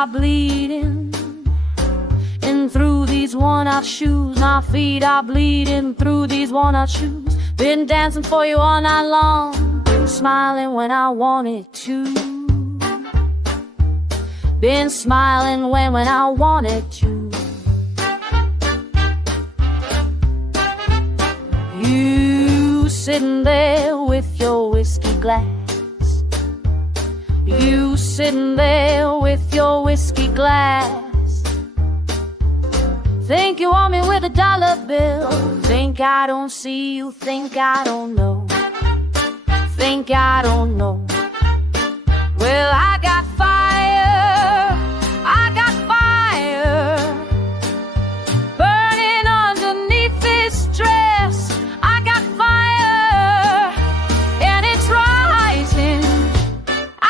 are bleeding in through these worn-out shoes. My feet are bleeding through these worn-out shoes. Been dancing for you all night long, been smiling when I wanted to. Been smiling when I wanted to. You sitting there with your whiskey glass. You sitting there with your whiskey glass. Think you want me with a dollar bill. Think I don't see you, think I don't know. Think I don't know. Well, I got fire, I got fire burning underneath this dress. I got fire and it's rising.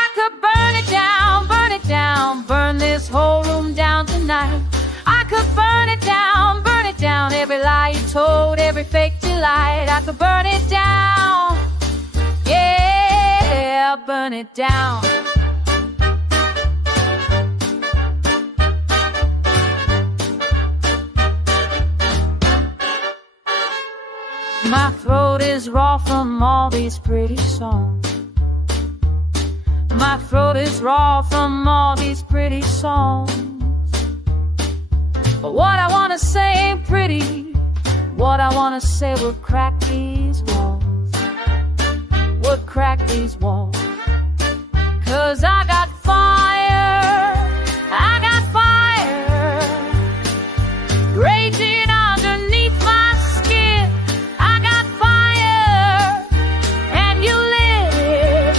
I could burn it down, burn it down, burn this whole room down tonight. I could burn it down, every lie you told, every fake delight. I could burn it down, yeah, burn it down. My throat is raw from all these pretty songs. My throat is raw from all these pretty songs. But what I wanna say ain't pretty. What I wanna say will crack these walls. Would crack these walls. 'Cause I got fire, I got fire raging underneath my skin. I got fire and you lit it.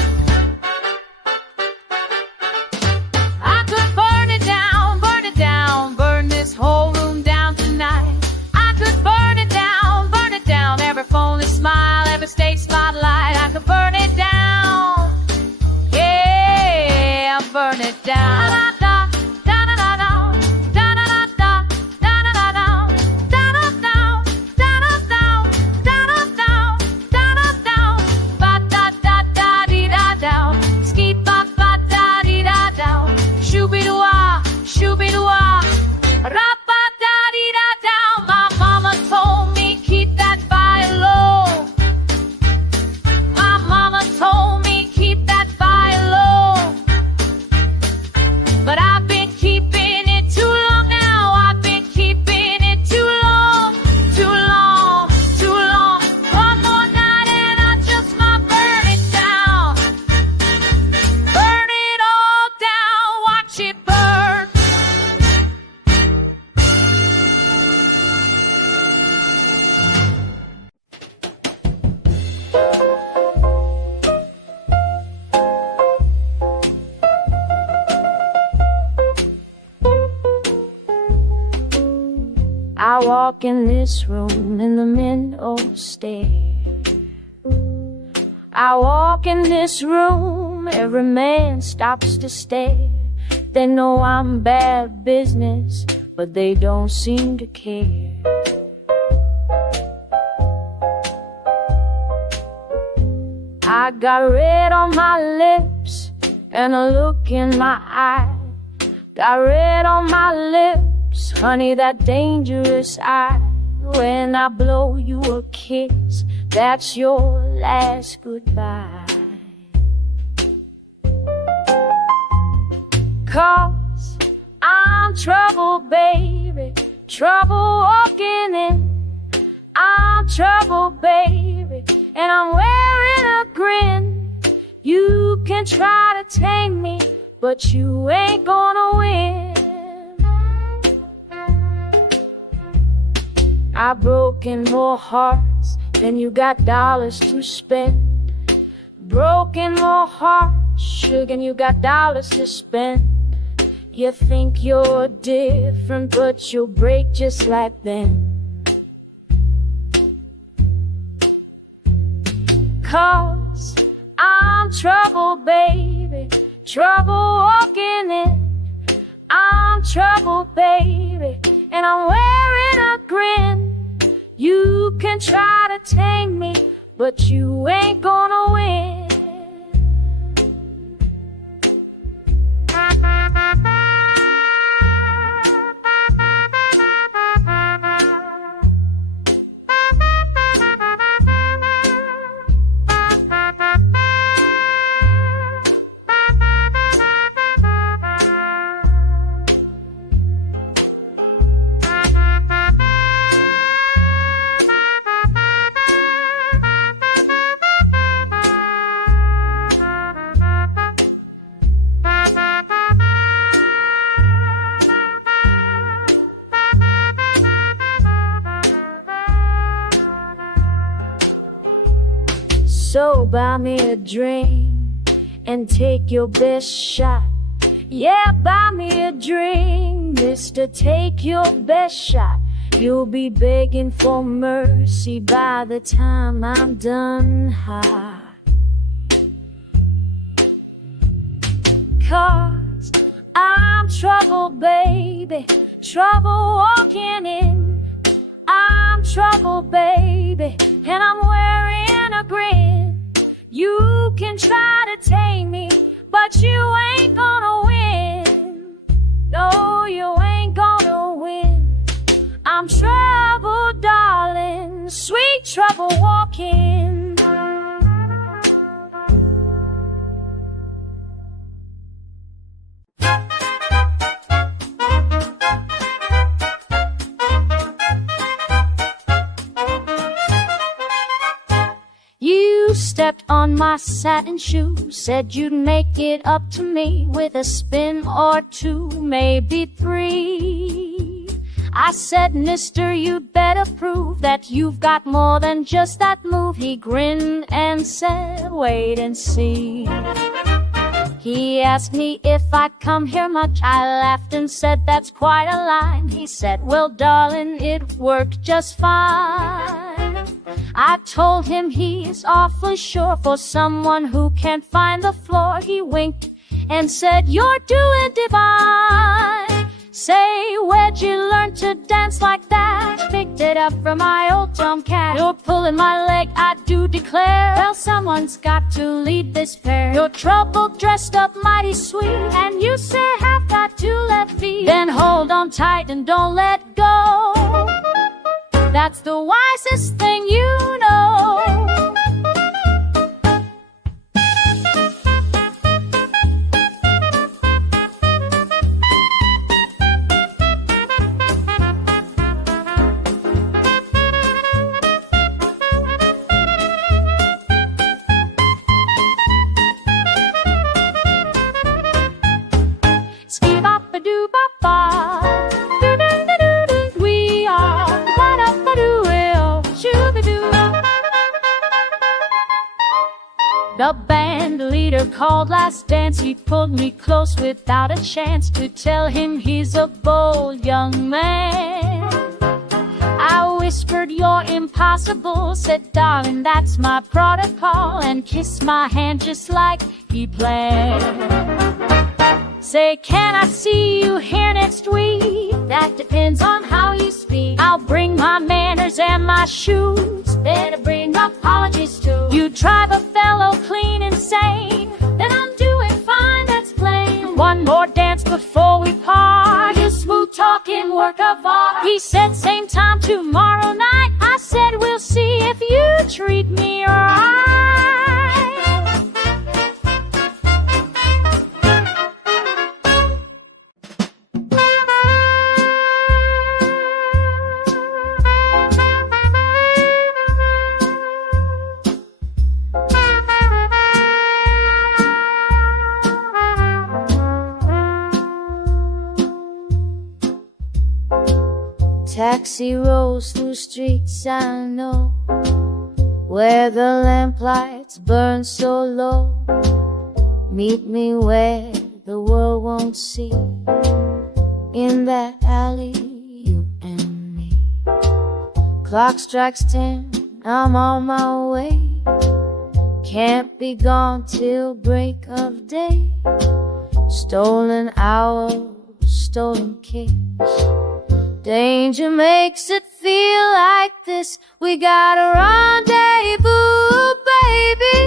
I could burn it down, burn it down, burn this whole room down tonight. I could burn it down, every phony smile, every stage spotlight. I could burn it down, yeah, burn it down. I walk in this room and the men all stare. I walk in this room, every man stops to stare. They know I'm bad business, but they don't seem to care. I got red on my lips and a look in my eye. Got red on my lips, honey, that dangerous eye. When I blow you a kiss, that's your last goodbye. 'Cause I'm trouble, baby, trouble walking in. I'm trouble, baby, and I'm wearing a grin. You can try to tame me, but you ain't gonna win. I've broken more hearts than you got dollars to spend. Broken more hearts, sugar, and you got dollars to spend. You think you're different, but you'll break just like them. 'Cause I'm trouble, baby, trouble walking in. I'm trouble, baby, and I'm wearing a grin. You can try to tame me, but you ain't gonna win. So buy me a drink and take your best shot. Yeah, buy me a drink, mister, take your best shot. You'll be begging for mercy by the time I'm done high. 'Cause I'm trouble, baby, trouble walking in. I'm trouble, baby, and I'm wearing a grin. You can try to tame me, but you ain't gonna win. No, you ain't gonna win. I'm trouble, darling, sweet trouble walking. You stepped on my satin shoe, said you'd make it up to me with a spin or two, maybe three. I said, mister, you'd better prove that you've got more than just that move. He grinned and said, wait and see. He asked me if I'd come here much. I laughed and said, that's quite a line. He said, well, darling, it worked just fine. I told him he's awfully sure for someone who can't find the floor. He winked and said, you're doing divine. Say, where'd you learn to dance like that? Picked it up from my old tomcat. You're pulling my leg, I do declare. Well, someone's got to lead this pair. You're troubled, dressed up mighty sweet, and you say have got 2 left feet. Then hold on tight and don't let go. That's the wisest thing you know. The band leader called last dance. He pulled me close without a chance to tell him he's a bold young man. I whispered, you're impossible. Said, darling, that's my protocol, and kissed my hand just like he planned. Say, can I see you here next week? That depends on how you speak. I'll bring my manners and my shoes. Better bring apologies too. You drive a fellow clean insane, then I'm doing fine, that's plain. One more dance before we part. You smooth talking work of art. He said, same time tomorrow night. I said, we'll see if you treat me right. Taxi rolls through streets I know, where the lamplights burn so low. Meet me where the world won't see, in that alley, you and me. Clock strikes 10, I'm on my way. Can't be gone till break of day. Stolen hours, stolen kiss. Danger makes it feel like this. We got a rendezvous, baby,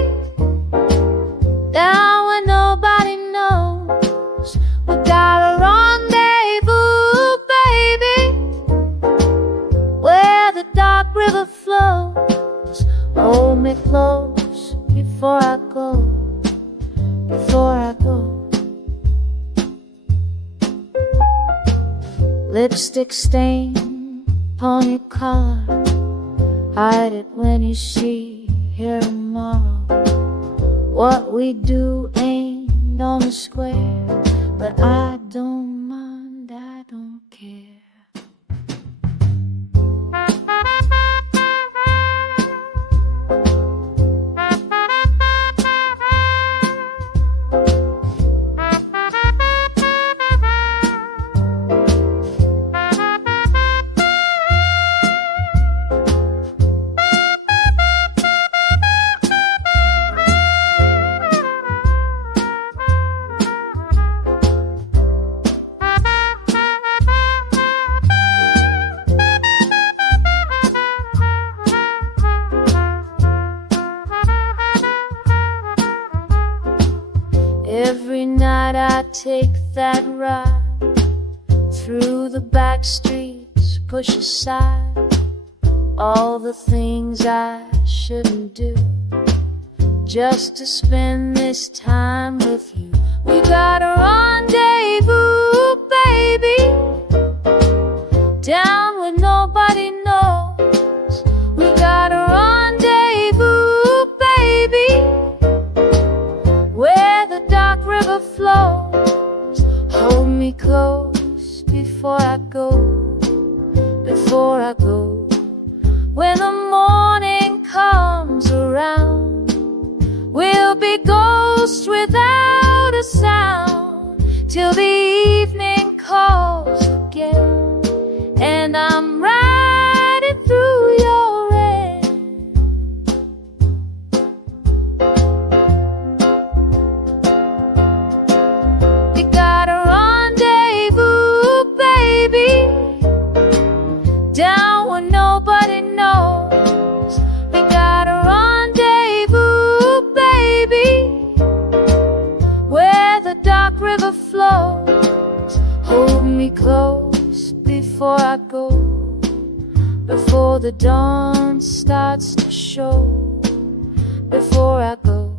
down where nobody knows. We got a rendezvous, baby, where the dark river flows. Hold me close before I go, before I go. Lipstick stain upon your collar, hide it when you see here tomorrow. What we do ain't on the square, but I don't mind, I don't care. take that ride through the back streets, push aside all the things I shouldn't do, just to spend this time with you. We got a rendezvous, baby, down where nobody knows. We got a rendezvous, baby, where the dark river flows. Hold me close before I go, before I go. When the morning comes around, we'll be ghosts without a sound, till the evening calls again, and I'm riding through your end. We got a rendezvous, baby, down where nobody knows. We got a rendezvous, baby, where the dark river flows. Hold me close before I go, before the dawn starts to show, before I go.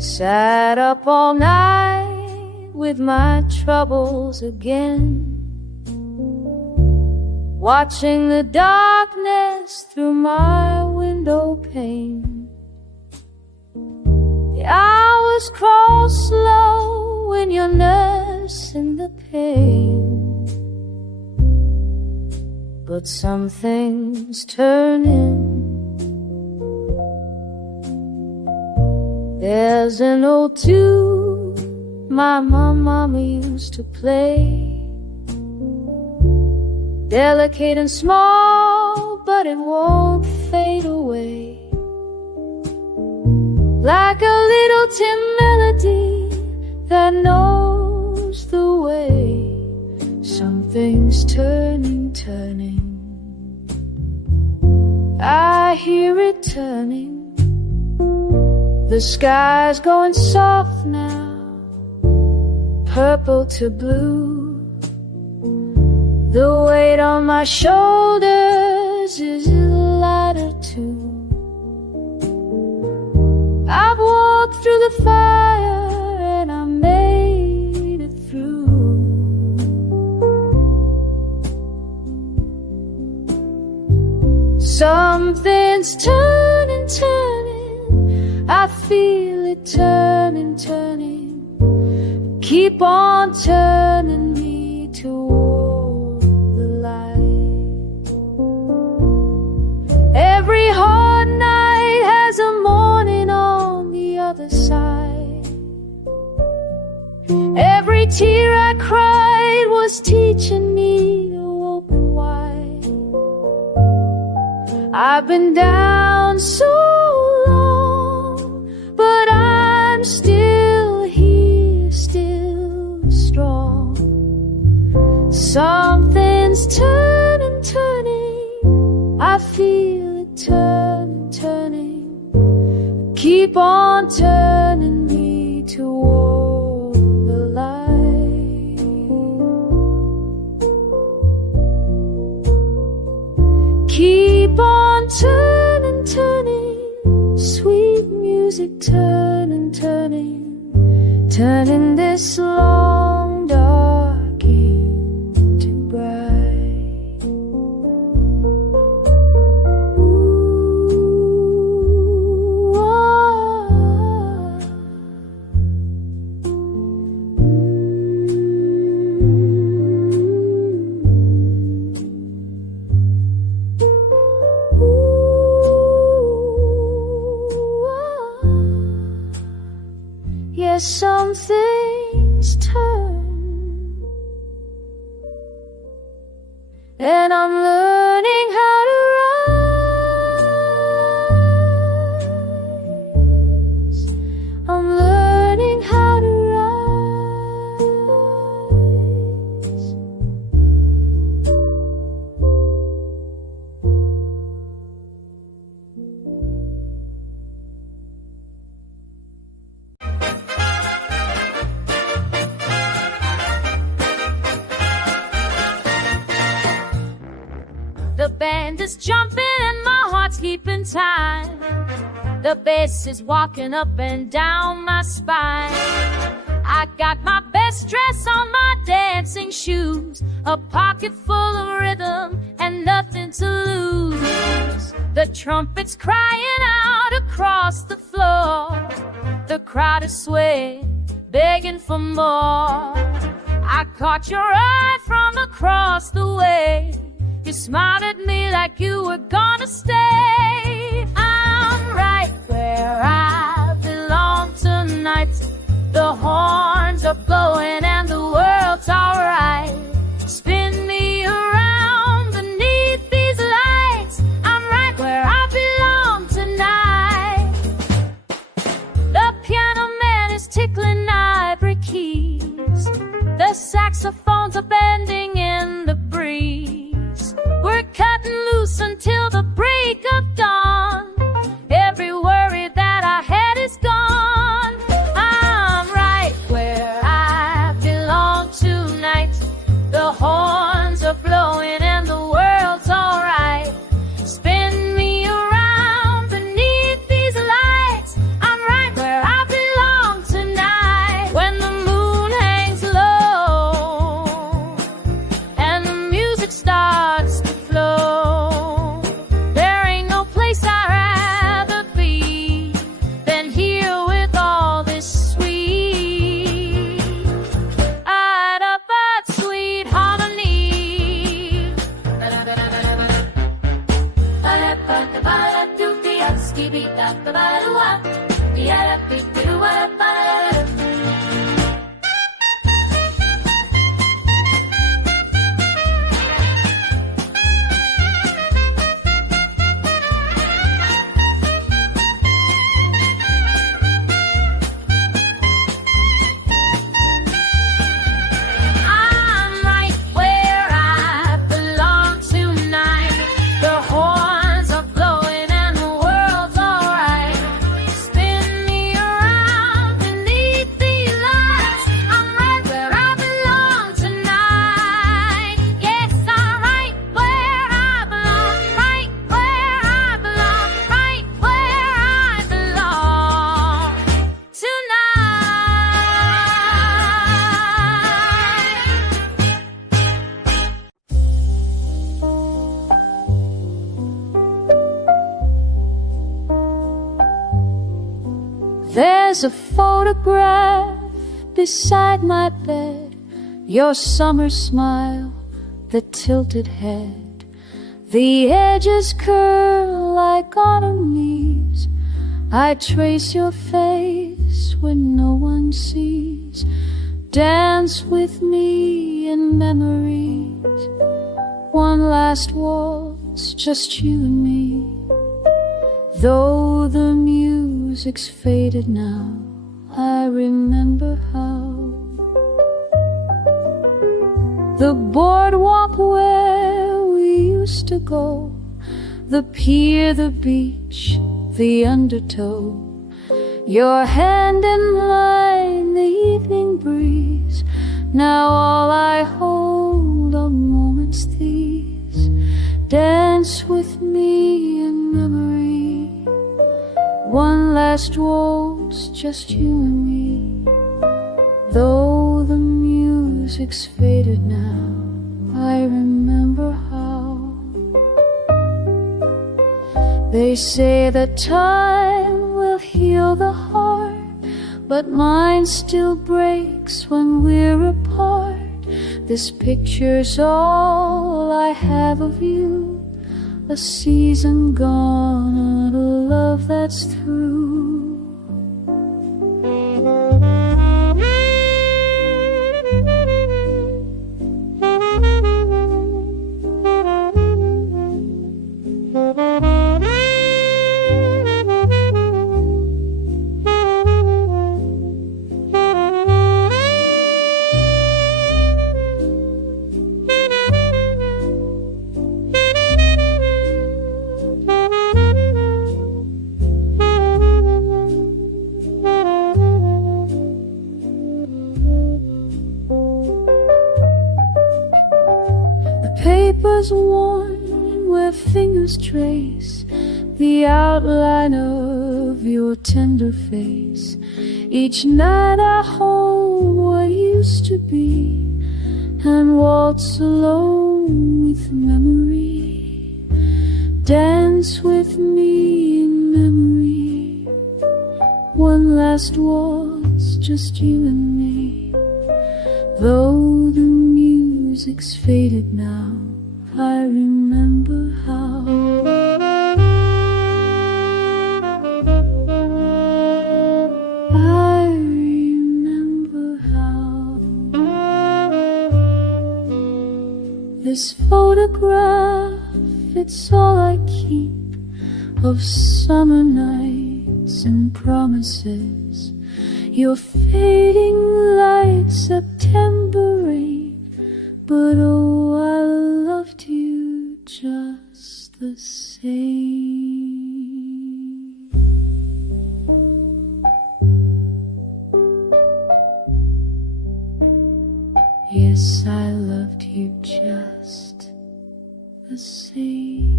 Sat up all night with my troubles again, watching the darkness through my window pane. The hours cross slow when you're nursing the pain, but some things turn in. There's an old tune my mama used to play, delicate and small, but it won't fade away, like a little tin melody that knows the way. Something's turning, turning, I hear it turning. The sky's going soft now, purple to blue. The weight on my shoulders is lighter too. I've walked through the fire and I made it through. Something's turning, turning, I feel it turning, turning. Keep on turning me toward the light. Every hard night has a morning on the other side. Every tear I cried was teaching me to open wide. I've been down so long, but I'm still here, still strong. Something's turning, turning, I feel it turning, turning. Keep on turning me toward the light. Keep on turning, turning, sweet music turning, turning, turning this long dark into bright. Ooh, ah. Yes, some things turn and I'm learning how to rise. I'm learning how to rise. The band is jumping and my heart's keeping time. The bass is walking up and down my spine. I got my best dress on, my dancing shoes, a pocket full of rhythm and nothing to lose. The trumpet's crying out across the floor. The crowd is swaying, begging for more. I caught your eye from across the way. You smiled at me like you were gonna stay. I'm right where I belong tonight. The horns are blowing and the world's alright. Spin me around beneath these lights. I'm right where I belong tonight. The piano man is tickling ivory keys. The saxophones are bending in the breeze. We're cutting loose until the break of dawn. Every worry that I had is gone. I'm right where I belong tonight. The horns are blowing and the world's alright. Spin me around beneath these lights. I'm right where I belong tonight. When the moon hangs low and the music starts to flow, there ain't no place I'd rather be than here with all this sweet, sweet harmony. I'm right where I belong tonight. The horns are blowing and the world's alright. Spin me around beneath these lights. I'm right where I belong tonight. Yes, I'm right where I belong. Right where I belong. Right where I belong tonight. There's a photograph beside my bed, your summer smile, the tilted head. The edges curl like autumn leaves. I trace your face when no one sees. Dance with me in memories. One last waltz, just you and me. Though the music's faded now, I remember how the boardwalk where we used to go, the pier, the beach, the undertow, your hand in mine, the evening breeze. Now all I hold are moments these. Dance with me in memory. One last waltz, just you and me. Though the music's faded now, I remember how. They say that time will heal the heart, but mine still breaks when we're apart. This picture's all I have of you, a season gone, a love that's through. is worn where fingers trace the outline of your tender face. Each night I hold what used to be and waltz alone with memory. Dance with me in memory. One last waltz, just you and me. Though the music's faded now, I remember how. I remember how. This photograph, it's all I keep of summer nights and promises. Your fading light, September rain, but oh, I loved you just the same. Yes, I loved you just the same.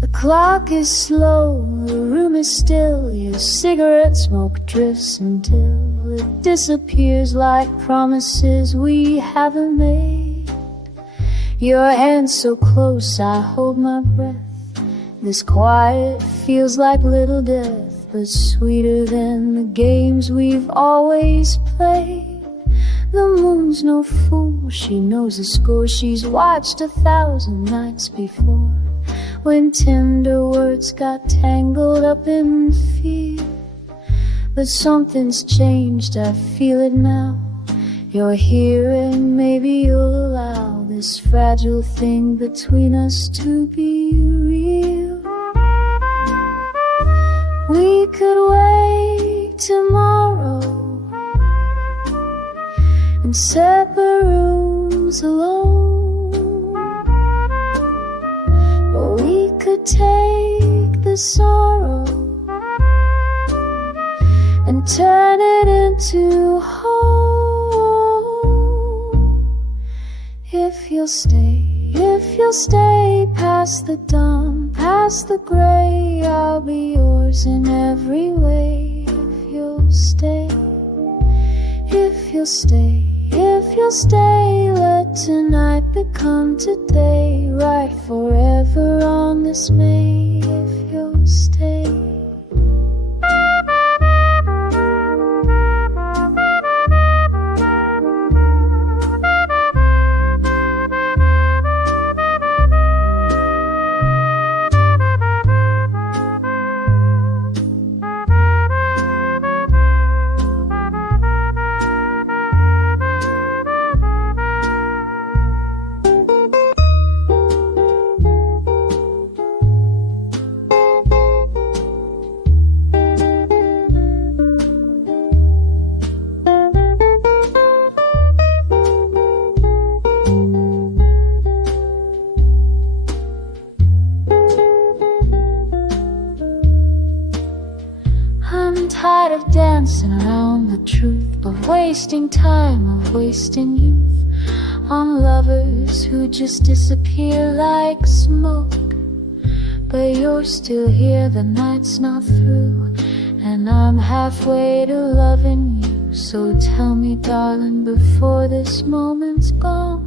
The clock is slow, the room is still. Your cigarette smoke drifts until it disappears like promises we haven't made. Your hand so close, I hold my breath. This quiet feels like little death, but sweeter than the games we've always played. The moon's no fool, she knows the score. She's watched 1,000 nights before, when tender words got tangled up in fear. But something's changed, I feel it now. You're here and maybe you'll allow this fragile thing between us to be real. We could wake tomorrow in separate rooms alone, or we could take the sorrow and turn it into home. If you'll stay past the dawn, past the gray, I'll be yours in every way. If you'll stay, if you'll stay, let tonight become today, right forever on this May. If you'll stay. Tired of dancing around the truth, of wasting time, of wasting youth on lovers who just disappear like smoke. But you're still here, the night's not through, and I'm halfway to loving you. So tell me, darling, before this moment's gone,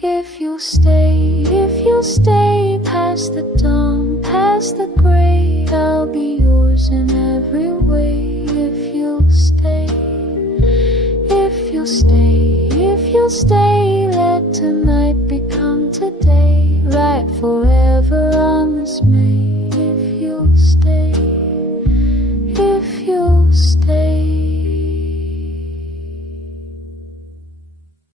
if you'll stay past the dawn, past the gray, I'll be yours in every way. If you'll stay, let tonight become today, right forever on this May.